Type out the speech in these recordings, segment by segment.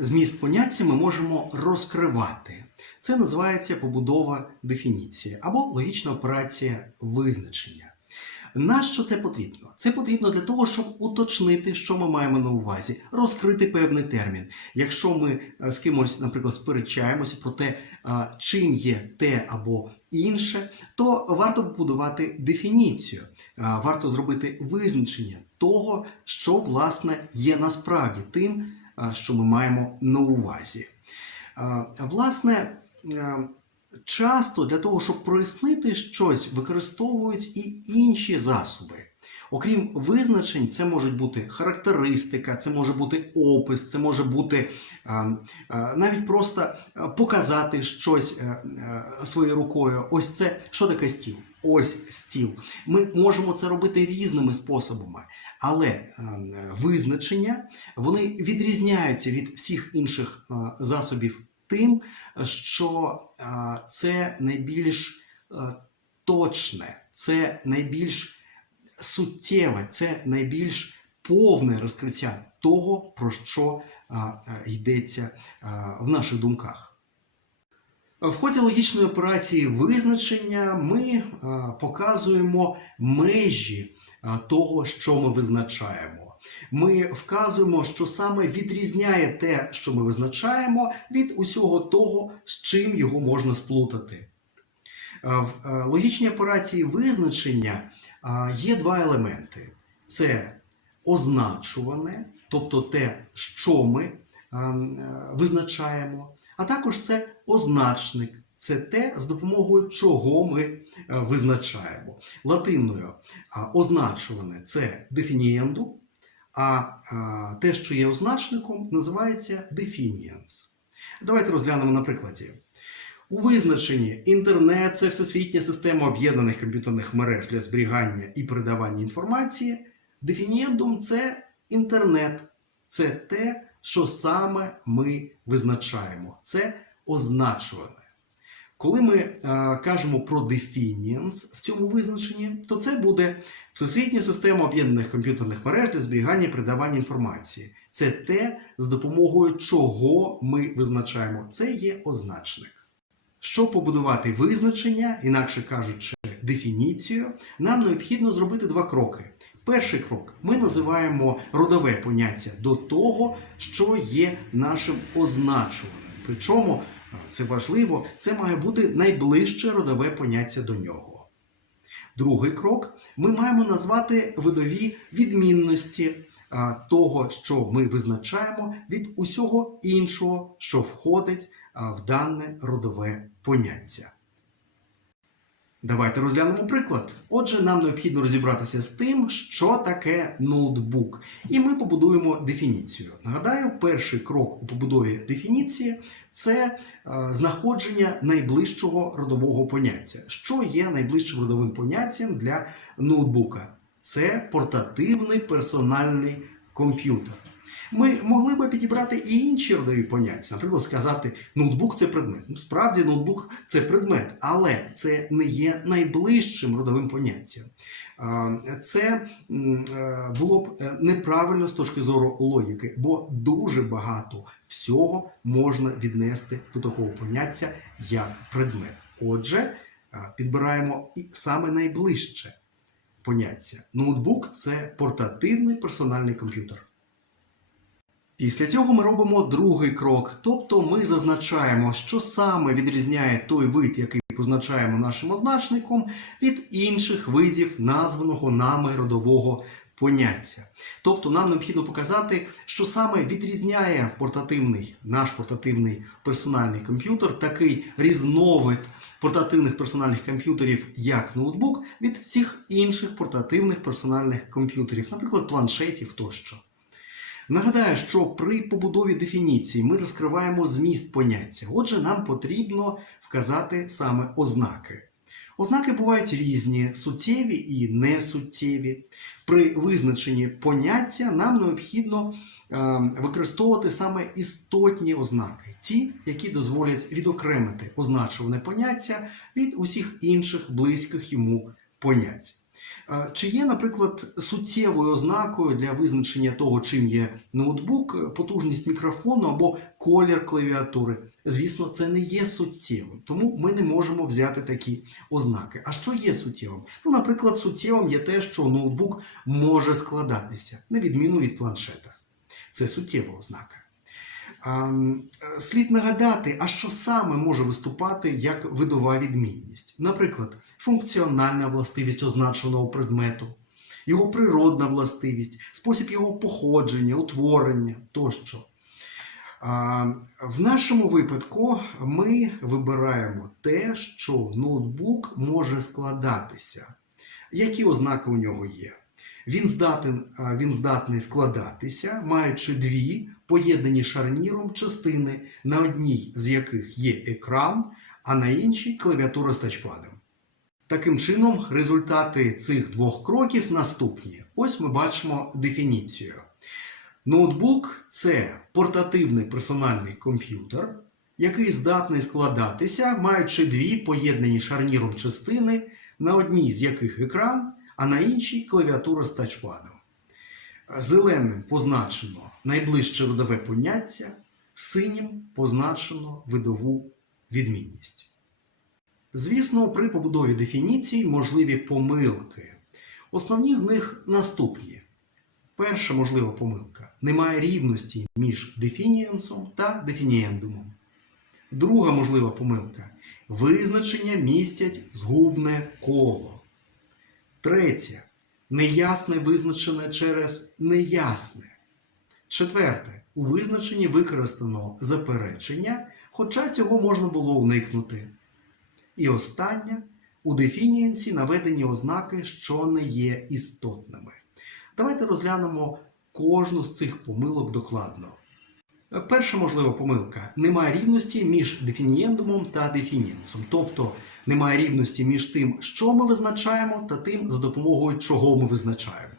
Зміст поняття ми можемо розкривати. Це називається побудова дефініції або логічна операція визначення. Нащо це потрібно? Це потрібно для того, щоб уточнити, що ми маємо на увазі, розкрити певний термін. Якщо ми е, з кимось, наприклад, сперечаємося про те, чим є те або інше, то варто побудувати дефініцію, варто зробити визначення того, що власне є насправді тим, що ми маємо на увазі. Власне, е, часто для того, щоб прояснити щось, використовують і інші засоби. Окрім визначень, це може бути характеристика, це може бути опис, це може бути навіть просто показати щось а, а, своєю рукою. Ось це що таке стіл? Ось стіл. Ми можемо це робити різними способами, але визначення вони відрізняються від всіх інших засобів тим, що це найбільш точне, це найбільш суттєве, це найбільш повне розкриття того, про що йдеться в наших думках. В ході логічної операції визначення ми показуємо межі того, що ми визначаємо. Ми вказуємо, що саме відрізняє те, що ми визначаємо, від усього того, з чим його можна сплутати. В логічній операції визначення є два елементи: це означуване, тобто те, що ми визначаємо, а також це означник. Це те, з допомогою чого ми е, визначаємо. Латиною означуване це definiendo, а, а те, що є означником, називається definiens. Давайте розглянемо на прикладі. У визначенні інтернет це всесвітня система об'єднаних комп'ютерних мереж для зберігання і передавання інформації. Дефінієндум це інтернет, це те, що саме ми визначаємо. Це означуване. Коли ми е, кажемо про definiens в цьому визначенні, то це буде всесвітня система об'єднаних комп'ютерних мереж для зберігання і передавання інформації. Це те, з допомогою чого ми визначаємо. Це є означник. Щоб побудувати визначення, інакше кажучи, дефініцію, нам необхідно зробити два кроки. Перший крок ми називаємо родове поняття до того, що є нашим означуваним. Причому це важливо, це має бути найближче родове поняття до нього. Другий крок ми маємо назвати видові відмінності того, що ми визначаємо від усього іншого, що входить в дане родове поняття. Давайте розглянемо приклад. Отже, нам необхідно розібратися з тим, що таке ноутбук, і ми побудуємо дефініцію. Нагадаю, перший крок у побудові дефініції це е, знаходження найближчого родового поняття. Що є найближчим родовим поняттям для ноутбука? Це портативний персональний комп'ютер. Ми могли би підібрати і інші родові поняття, наприклад, сказати, ноутбук це предмет. Ну, справді, ноутбук це предмет, але це не є найближчим родовим поняттям. Це е, було б е, неправильно з точки зору логіки, бо дуже багато всього можна віднести до такого поняття як предмет. Отже, підбираємо і саме найближче поняття. Ноутбук це портативний персональний комп'ютер. Після цього ми робимо другий крок, тобто ми зазначаємо, що саме відрізняє той вид, який позначаємо нашим означником, від інших видів названого нами родового поняття. Тобто нам необхідно показати, що саме відрізняє портативний, наш портативний персональний комп'ютер, такий різновид портативних персональних комп'ютерів, як ноутбук, від всіх інших портативних персональних комп'ютерів, наприклад, планшетів тощо. Нагадаю, що при побудові дефініції ми розкриваємо зміст поняття. Отже, нам потрібно вказати саме ознаки. Ознаки бувають різні, суттєві і несуттєві. При визначенні поняття нам необхідно е, використовувати саме істотні ознаки, ті, які дозволять відокремити означуване поняття від усіх інших близьких йому понять. Чи є, наприклад, суттєвою ознакою для визначення того, чим є ноутбук, потужність мікрофону або колір клавіатури? Звісно, це не є суттєвим, тому ми не можемо взяти такі ознаки. А що є суттєвим? Ну, наприклад, суттєвим є те, що ноутбук може складатися, на відміну від планшета. Це суттєва ознака. Е, Слід нагадати, а що саме може виступати як видова відмінність. Наприклад, функціональна властивість означеного предмету, його природна властивість, спосіб його походження, утворення тощо. В нашому випадку ми вибираємо те, що ноутбук може складатися. Які ознаки у нього є? Він, здатен, він здатний складатися, маючи дві поєднані шарніром частини, на одній з яких є екран, а на іншій клавіатура з тачпадом. Таким чином, результати цих двох кроків наступні. Ось ми бачимо дефініцію. Ноутбук це портативний персональний комп'ютер, який здатний складатися, маючи дві поєднані шарніром частини, на одній з яких екран, а на іншій клавіатура з тачпадом. Зеленим позначено найближче родове поняття, синім позначено видову відмінність. Звісно, при побудові дефініцій можливі помилки. Основні з них наступні. Перша можлива помилка немає рівності між дефінієнсом та дефінієндумом. Друга можлива помилка визначення містять згубне коло. Третє неясне визначене через неясне. Четверте у визначенні використано заперечення, хоча цього можна було уникнути. І останнє у дефінієнсі наведені ознаки, що не є істотними. Давайте розглянемо кожну з цих помилок докладно. Перша можлива помилка: немає рівності між дефінієндумом та дефінієнсом. Тобто немає рівності між тим, що ми визначаємо, та тим, за допомогою чого ми визначаємо.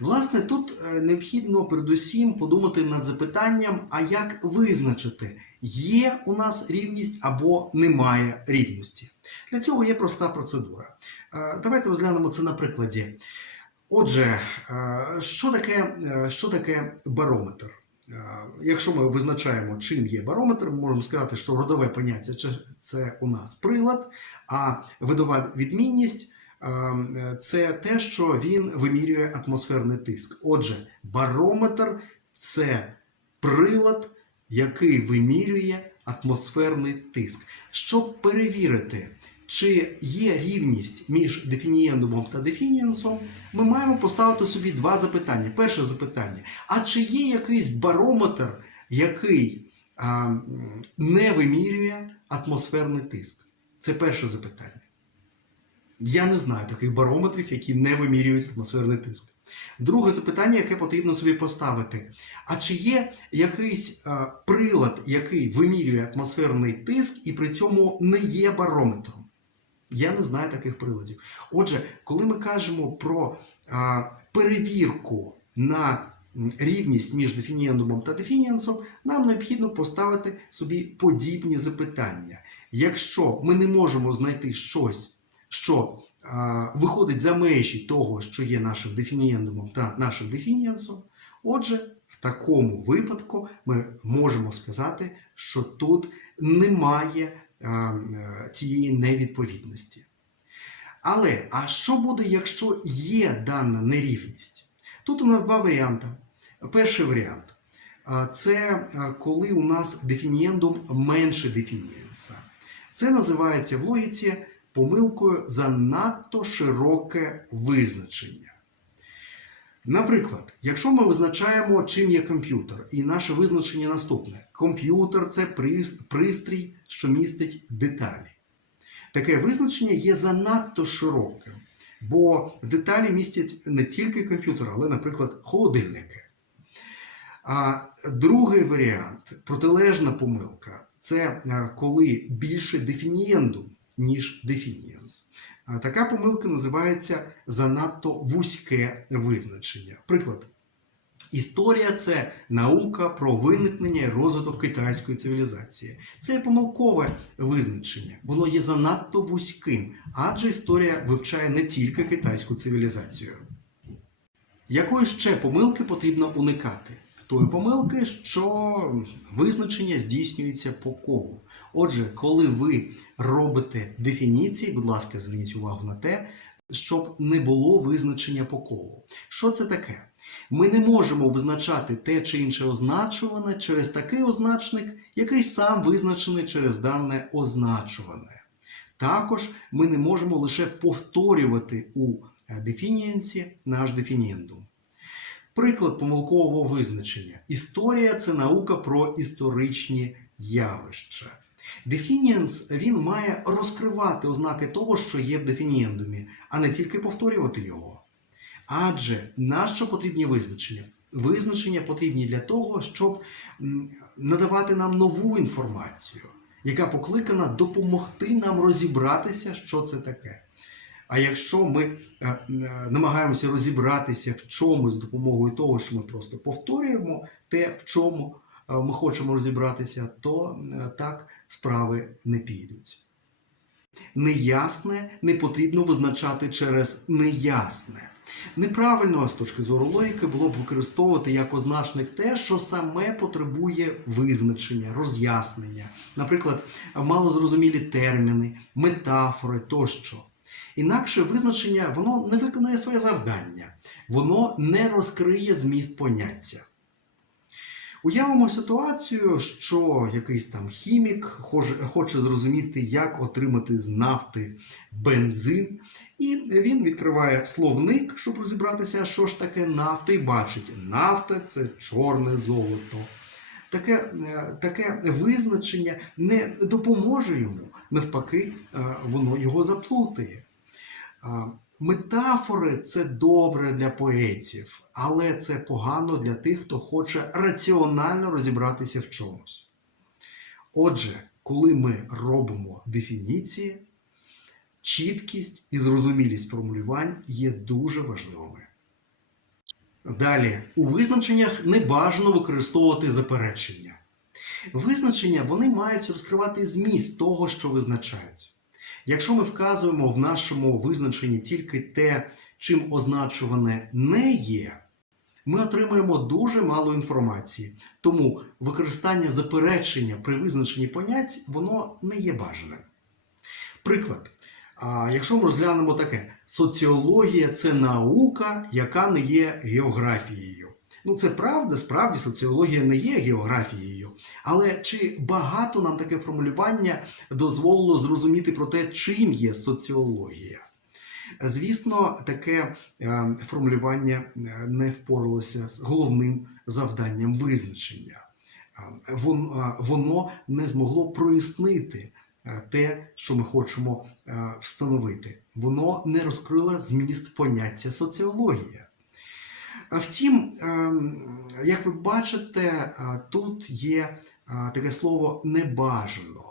Власне, тут е, необхідно передусім подумати над запитанням, а як визначити, є у нас рівність або немає рівності. Для цього є проста процедура. Е, Давайте розглянемо це на прикладі. Отже, е, що таке, що таке барометр? Е, Якщо ми визначаємо, чим є барометр, ми можемо сказати, що родове поняття це- у нас прилад, а видова відмінність е, це те, що він вимірює атмосферний тиск. Отже, барометр це прилад, який вимірює атмосферний тиск. Щоб перевірити, чи є рівність між дефінієндумом та дефінієнсом, ми маємо поставити собі два запитання. Перше запитання: а чи є якийсь барометр, який а, не вимірює атмосферний тиск? Це перше запитання. Я не знаю таких барометрів, які не вимірюють атмосферний тиск. Друге запитання, яке потрібно собі поставити: а чи є якийсь прилад, який вимірює атмосферний тиск і при цьому не є барометром? Я не знаю таких приладів. Отже, коли ми кажемо про а, перевірку на рівність між дефінієндумом та дефінієнсом, нам необхідно поставити собі подібні запитання. Якщо ми не можемо знайти щось, що а, виходить за межі того, що є нашим дефінієндумом та нашим дефінієнсом, отже, в такому випадку ми можемо сказати, що тут немає цієї невідповідності. Але а що буде, якщо є дана нерівність? Тут у нас два варіанти. Перший варіант це коли у нас дефінієндум менше дефінієнса. Це називається в логіці помилкою занадто широке визначення. Наприклад, якщо ми визначаємо, чим є комп'ютер, і наше визначення наступне: комп'ютер це пристрій, що містить деталі. Таке визначення є занадто широким, бо деталі містять не тільки комп'ютер, але, наприклад, холодильники. А другий варіант протилежна помилка це е, коли більше дефінієндум, ніж дефінієнс. Така помилка називається занадто вузьке визначення. Приклад. Історія це наука про виникнення і розвиток китайської цивілізації. Це помилкове визначення. Воно є занадто вузьким, адже історія вивчає не тільки китайську цивілізацію. Якої ще помилки потрібно уникати? Тої помилки, що визначення здійснюється по колу. Отже, коли ви робите дефініції, будь ласка, зверніть увагу на те, щоб не було визначення по колу. Що це таке? Ми не можемо визначати те чи інше означуване через такий означник, який сам визначений через дане означуване. Також ми не можемо лише повторювати у дефінієнсі наш дефінієндум. Приклад помилкового визначення. Історія це наука про історичні явища. Дефінієнс він має розкривати ознаки того, що є в дефінієндумі, а не тільки повторювати його. Адже нащо потрібні визначення? Визначення потрібні для того, щоб надавати нам нову інформацію, яка покликана допомогти нам розібратися, що це таке. А якщо ми е, е, намагаємося розібратися в чомусь з допомогою того, що ми просто повторюємо те, в чому е, ми хочемо розібратися, то так справи не підуть. Неясне не потрібно визначати через неясне. Неправильно з точки зору логіки було б використовувати як означник те, що саме потребує визначення, роз'яснення, наприклад, малозрозумілі терміни, метафори тощо. Інакше визначення воно не виконує своє завдання, воно не розкриє зміст поняття. Уявимо ситуацію, що якийсь там хімік хоче зрозуміти, як отримати з нафти бензин, і він відкриває словник, щоб розібратися, що ж таке нафта, і бачить, нафта це чорне золото. Таке, е, таке визначення не допоможе йому, навпаки, е, воно його заплутає. Метафори це добре для поетів, але це погано для тих, хто хоче раціонально розібратися в чомусь. Отже, коли ми робимо дефініції, чіткість і зрозумілість формулювань є дуже важливими. Далі, у визначеннях не бажано використовувати заперечення. Визначення вони мають розкривати зміст того, що визначають. Якщо ми вказуємо в нашому визначенні тільки те, чим означуване не є, ми отримаємо дуже мало інформації. Тому використання заперечення при визначенні понять воно не є бажаним. Приклад. Якщо ми розглянемо таке: соціологія це наука, яка не є географією. Ну, це правда, справді соціологія не є географією. Але чи багато нам таке формулювання дозволило зрозуміти про те, чим є соціологія? Звісно, таке е, формулювання не впоралося з головним завданням визначення. Е, воно не змогло прояснити е, те, що ми хочемо встановити. Воно не розкрило зміст поняття соціологія. Втім, ем, як ви бачите, тут є таке слово небажано.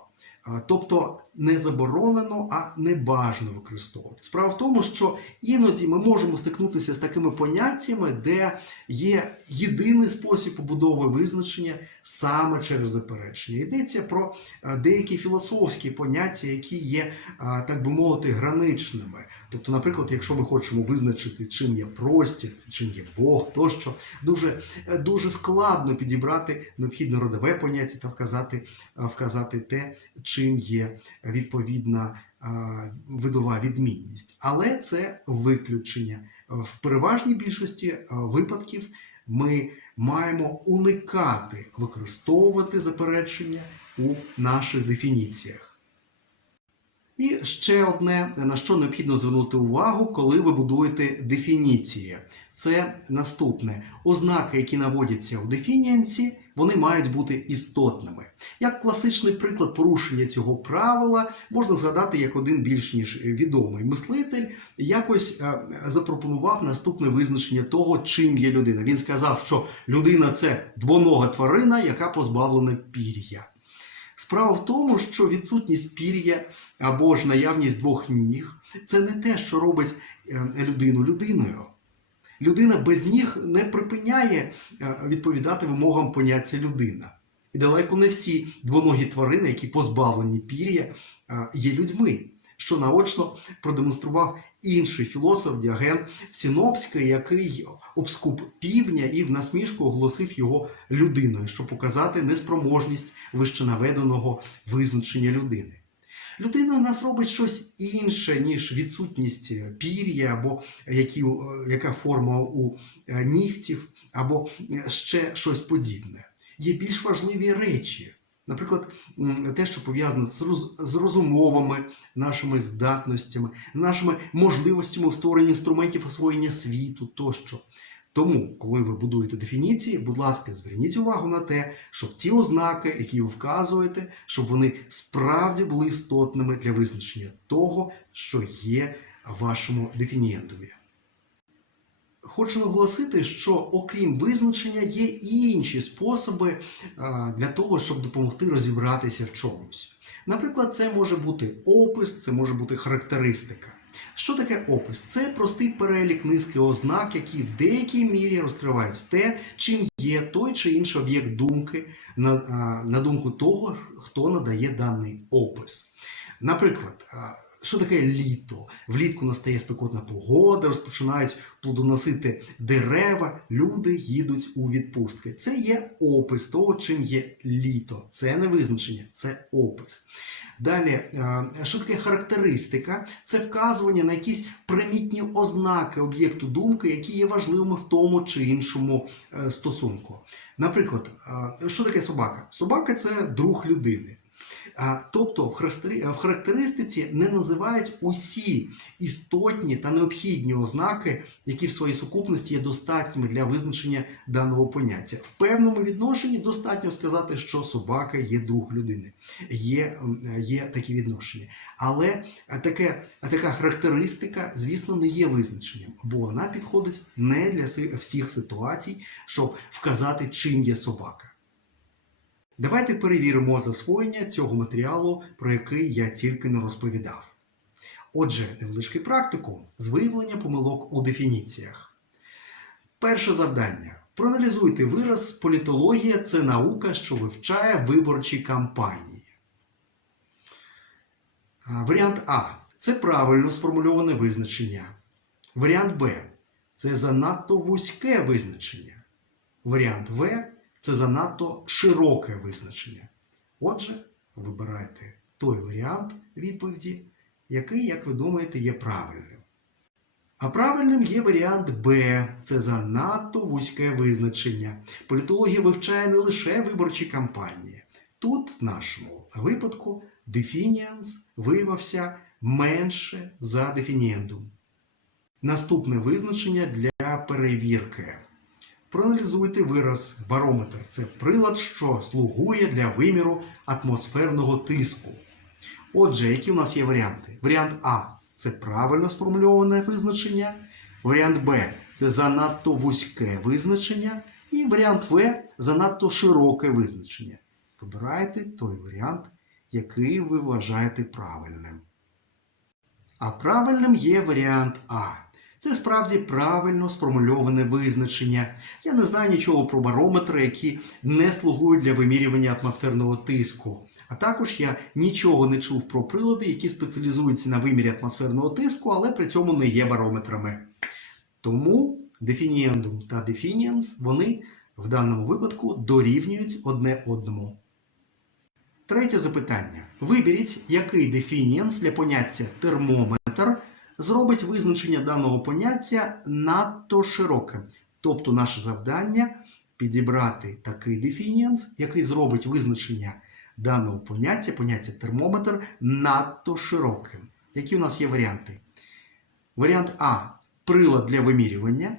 Тобто не заборонено, а не бажано використовувати. Справа в тому, що іноді ми можемо стикнутися з такими поняттями, де є єдиний спосіб побудови визначення саме через заперечення. Йдеться про деякі філософські поняття, які є, так би мовити, граничними. Тобто, наприклад, якщо ми хочемо визначити, чим є простір, чим є Бог, тощо дуже дуже складно підібрати необхідне родове поняття та вказати, вказати те, чим є відповідна видова відмінність. Але це виключення. В переважній більшості випадків ми маємо уникати використовувати заперечення у наших дефініціях. І ще одне, на що необхідно звернути увагу, коли ви будуєте дефініції. Це наступне: ознаки, які наводяться у дефініанці, вони мають бути істотними. Як класичний приклад порушення цього правила можна згадати як один більш ніж відомий мислитель, якось е, запропонував наступне визначення того, чим є людина. Він сказав, що людина це двонога тварина, яка позбавлена пір'я. Справа в тому, що відсутність пір'я або ж наявність двох ніг це не те, що робить е, людину людиною. Людина без ніг не припиняє е, відповідати вимогам поняття людина. І далеко не всі двоногі тварини, які позбавлені пір'я, е, є людьми, що наочно продемонстрував інший філософ Діаген Сінопський, який обскуп півня і в насмішку оголосив його людиною, щоб показати неспроможність вищенаведеного визначення людини. Людина в нас робить щось інше, ніж відсутність пір'я, або які, е, яка форма у е, нігтів, або е, ще щось подібне. Є більш важливі речі. Наприклад, те, що пов'язано з роз- розумовими нашими здатностями, нашими можливостями у створенні інструментів освоєння світу тощо. Тому, коли ви будуєте дефініції, будь ласка, зверніть увагу на те, щоб ті ознаки, які ви вказуєте, щоб вони справді були істотними для визначення того, що є вашому дефінієндумі. Хочу наголосити, що окрім визначення є і інші способи для того, щоб допомогти розібратися в чомусь. Наприклад, це може бути опис, це може бути характеристика. Що таке опис? Це простий перелік низки ознак, які в деякій мірі розкривають те, чим є той чи інший об'єкт думки, на, на думку того, хто надає даний опис. Наприклад, що таке літо? Влітку настає спекотна погода, розпочинають плодоносити дерева, люди їдуть у відпустки. Це є опис того, чим є літо. Це не визначення, це опис. Далі, е, що таке характеристика? Це вказування на якісь примітні ознаки об'єкту думки, які є важливими в тому чи іншому е, стосунку. Наприклад, е, що таке собака? Собака це друг людини. Тобто в характеристиці не називають усі істотні та необхідні ознаки, які в своїй сукупності є достатніми для визначення даного поняття. В певному відношенні достатньо сказати, що собака є друг людини. Є, є такі відношення. Але таке, така характеристика, звісно, не є визначенням, бо вона підходить не для всіх ситуацій, щоб вказати, чим є собака. Давайте перевіримо засвоєння цього матеріалу, про який я тільки не розповідав. Отже, невеличкий практикум з виявлення помилок у дефініціях. Перше завдання. Проаналізуйте вираз політологія це наука, що вивчає виборчі кампанії. Варіант А. Це правильно сформульоване визначення. Варіант Б. Це занадто вузьке визначення. Варіант В це занадто широке визначення. Отже, вибирайте той варіант відповіді, який, як ви думаєте, є правильним. А правильним є варіант Б. Це занадто вузьке визначення. Політологія вивчає не лише виборчі кампанії. Тут, в нашому випадку, дефініанс виявився менше за дефінієндум. Наступне визначення для перевірки. Проаналізуйте вираз барометр. Це прилад, що слугує для виміру атмосферного тиску. Отже, які у нас є варіанти? Варіант А це правильно сформульоване визначення. Варіант Б це занадто вузьке визначення. І варіант В занадто широке визначення. Вибирайте той варіант, який ви вважаєте правильним. А правильним є варіант А. Це справді правильно сформульоване визначення. Я не знаю нічого про барометри, які не слугують для вимірювання атмосферного тиску. А також я нічого не чув про прилади, які спеціалізуються на вимірі атмосферного тиску, але при цьому не є барометрами. Тому дефінієндум та дефініанс вони в даному випадку дорівнюють одне одному. Третє запитання. Виберіть, який дефініанс для поняття термометр зробить визначення даного поняття надто широким. Тобто наше завдання підібрати такий дефініанс, який зробить визначення даного поняття, поняття термометр, надто широким. Які у нас є варіанти? Варіант А прилад для вимірювання.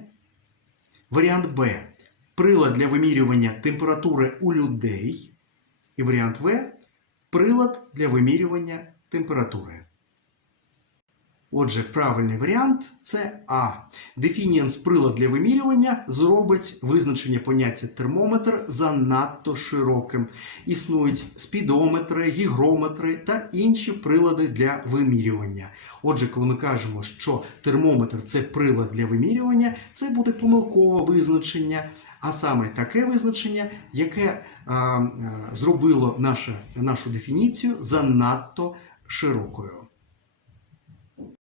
Варіант Б прилад для вимірювання температури у людей. І варіант В прилад для вимірювання температури. Отже, правильний варіант це А. Дефініанс прилад для вимірювання зробить визначення поняття термометр занадто широким. Існують спідометри, гігрометри та інші прилади для вимірювання. Отже, коли ми кажемо, що термометр це прилад для вимірювання, це буде помилкове визначення, а саме таке визначення, яке а, а, зробило наша, нашу дефініцію занадто широкою.